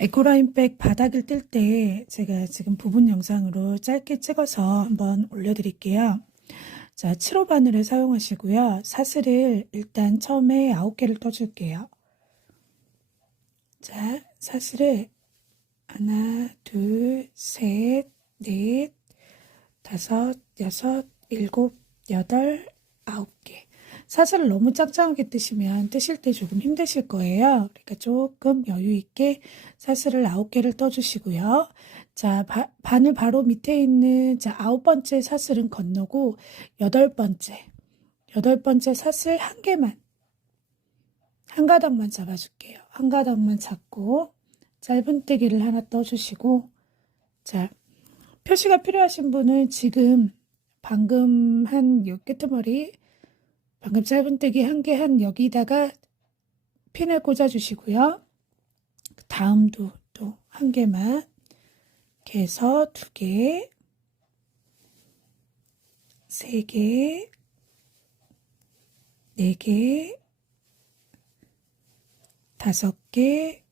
에코라인백 바닥을 뜰 때 제가 지금 부분 영상으로 짧게 찍어서 한번 올려드릴게요. 자, 7호 바늘을 사용하시고요. 사슬을 일단 처음에 9개를 떠줄게요. 자, 사슬을 하나, 둘, 셋, 넷, 다섯, 여섯, 일곱, 여덟, 아홉 개. 사슬을 너무 짱짱하게 뜨시면 뜨실 때 조금 힘드실 거예요. 그러니까 조금 여유 있게 사슬을 아홉 개를 떠주시고요. 자, 바, 바늘 바로 밑에 있는 자 아홉 번째 사슬은 건너고 여덟 번째, 여덟 번째 사슬 한 개만 한 가닥만 잡아줄게요. 한 가닥만 잡고 짧은뜨기를 하나 떠주시고 자 표시가 필요하신 분은 지금 방금 한 요 끄트머리 방금 짧은뜨기 한 개 한 여기다가 핀을 꽂아주시고요. 그 다음도 또 한 개만 이렇게 해서 두 개, 세 개, 네 개, 다섯 개,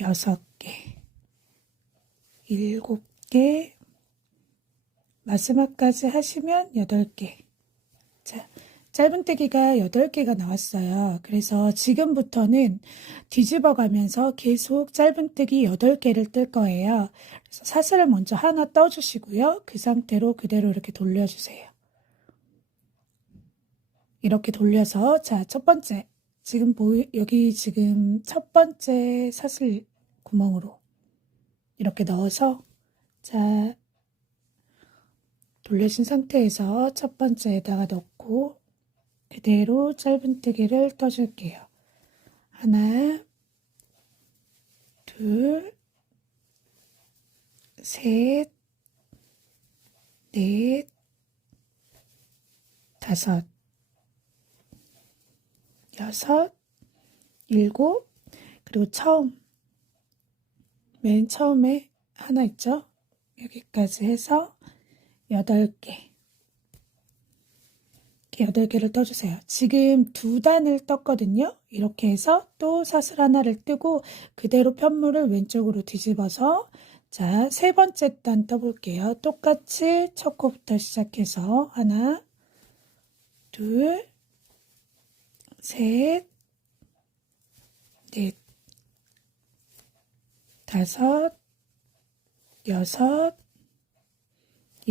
여섯 개, 일곱 개, 마지막까지 하시면 여덟 개. 자, 짧은뜨기가 8개가 나왔어요. 그래서 지금부터는 뒤집어 가면서 계속 짧은뜨기 8개를 뜰 거예요. 그래서 사슬을 먼저 하나 떠 주시고요. 그 상태로 그대로 이렇게 돌려주세요. 이렇게 돌려서, 자, 첫 번째. 지금 보이, 여기 지금 첫 번째 사슬 구멍으로 이렇게 넣어서, 자, 돌려진 상태에서 첫 번째에다가 넣고 그대로 짧은뜨기를 떠줄게요. 하나, 둘, 셋, 넷, 다섯, 여섯, 일곱, 그리고 처음, 맨 처음에 하나 있죠? 여기까지 해서 여덟 개. 이렇게 여덟 개를 떠주세요. 지금 두 단을 떴거든요. 이렇게 해서 또 사슬 하나를 뜨고 그대로 편물을 왼쪽으로 뒤집어서 자, 세 번째 단 떠볼게요. 똑같이 첫 코부터 시작해서 하나, 둘, 셋, 넷, 다섯, 여섯,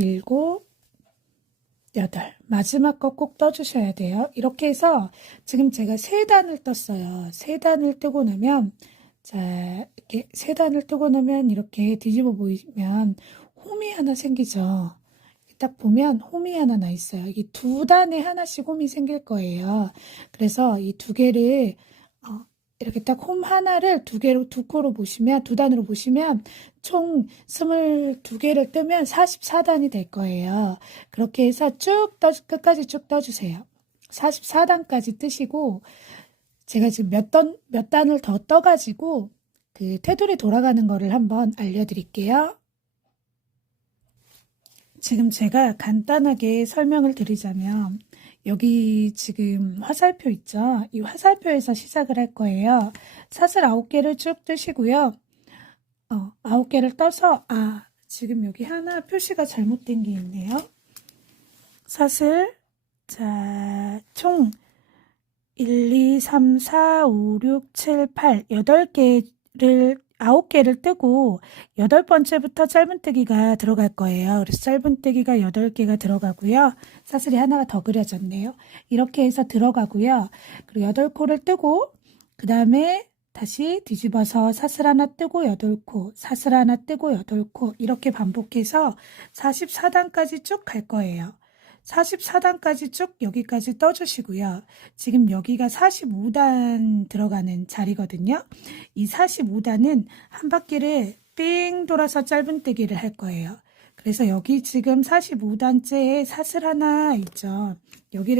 일곱, 여덟. 마지막 거 꼭 떠주셔야 돼요. 이렇게 해서 지금 제가 세 단을 떴어요. 세 단을 뜨고 나면, 자, 이렇게 세 단을 뜨고 나면 이렇게 뒤집어 보이면 홈이 하나 생기죠. 딱 보면 홈이 하나 나 있어요. 이 두 단에 하나씩 홈이 생길 거예요. 그래서 이 두 개를, 어, 이렇게 딱 홈 하나를 두 개로, 두 코로 보시면, 두 단으로 보시면, 총 22개를 뜨면 44단이 될 거예요. 그렇게 해서 쭉 떠, 끝까지 쭉 떠주세요. 44단까지 뜨시고, 제가 지금 몇 단, 몇 단을 더 떠가지고, 그 테두리 돌아가는 거를 한번 알려드릴게요. 지금 제가 간단하게 설명을 드리자면, 여기 지금 화살표 있죠? 이 화살표에서 시작을 할 거예요. 사슬 9개를 쭉 뜨시고요. 어, 9개를 떠서, 아, 지금 여기 하나 표시가 잘못된 게 있네요. 사슬, 자, 총 1, 2, 3, 4, 5, 6, 7, 8, 8개를, 9개를 뜨고, 여덟 번째부터 짧은뜨기가 들어갈 거예요. 그래서 짧은뜨기가 8개가 들어가고요. 사슬이 하나가 더 그려졌네요. 이렇게 해서 들어가고요. 그리고 8코를 뜨고, 그 다음에 다시 뒤집어서 사슬 하나 뜨고 8코, 사슬 하나 뜨고 8코, 이렇게 반복해서 44단까지 쭉 갈 거예요. 44단까지 쭉 여기까지 떠주시고요. 지금 여기가 45단 들어가는 자리거든요. 이 45단은 한 바퀴를 삥 돌아서 짧은뜨기를 할 거예요. 그래서 여기 지금 45단째에 사슬 하나 있죠. 여기를